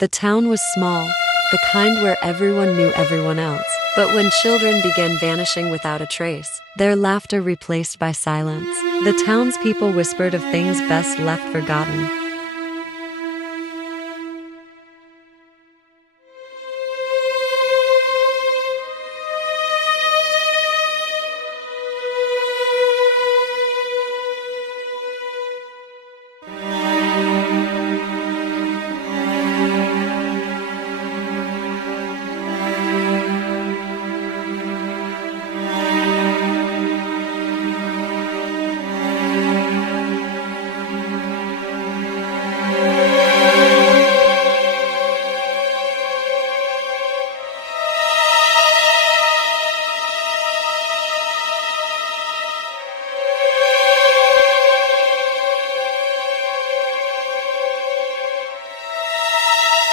The town was small, the kind where everyone knew everyone else. But when children began vanishing without a trace, their laughter replaced by silence, the townspeople whispered of things best left forgotten.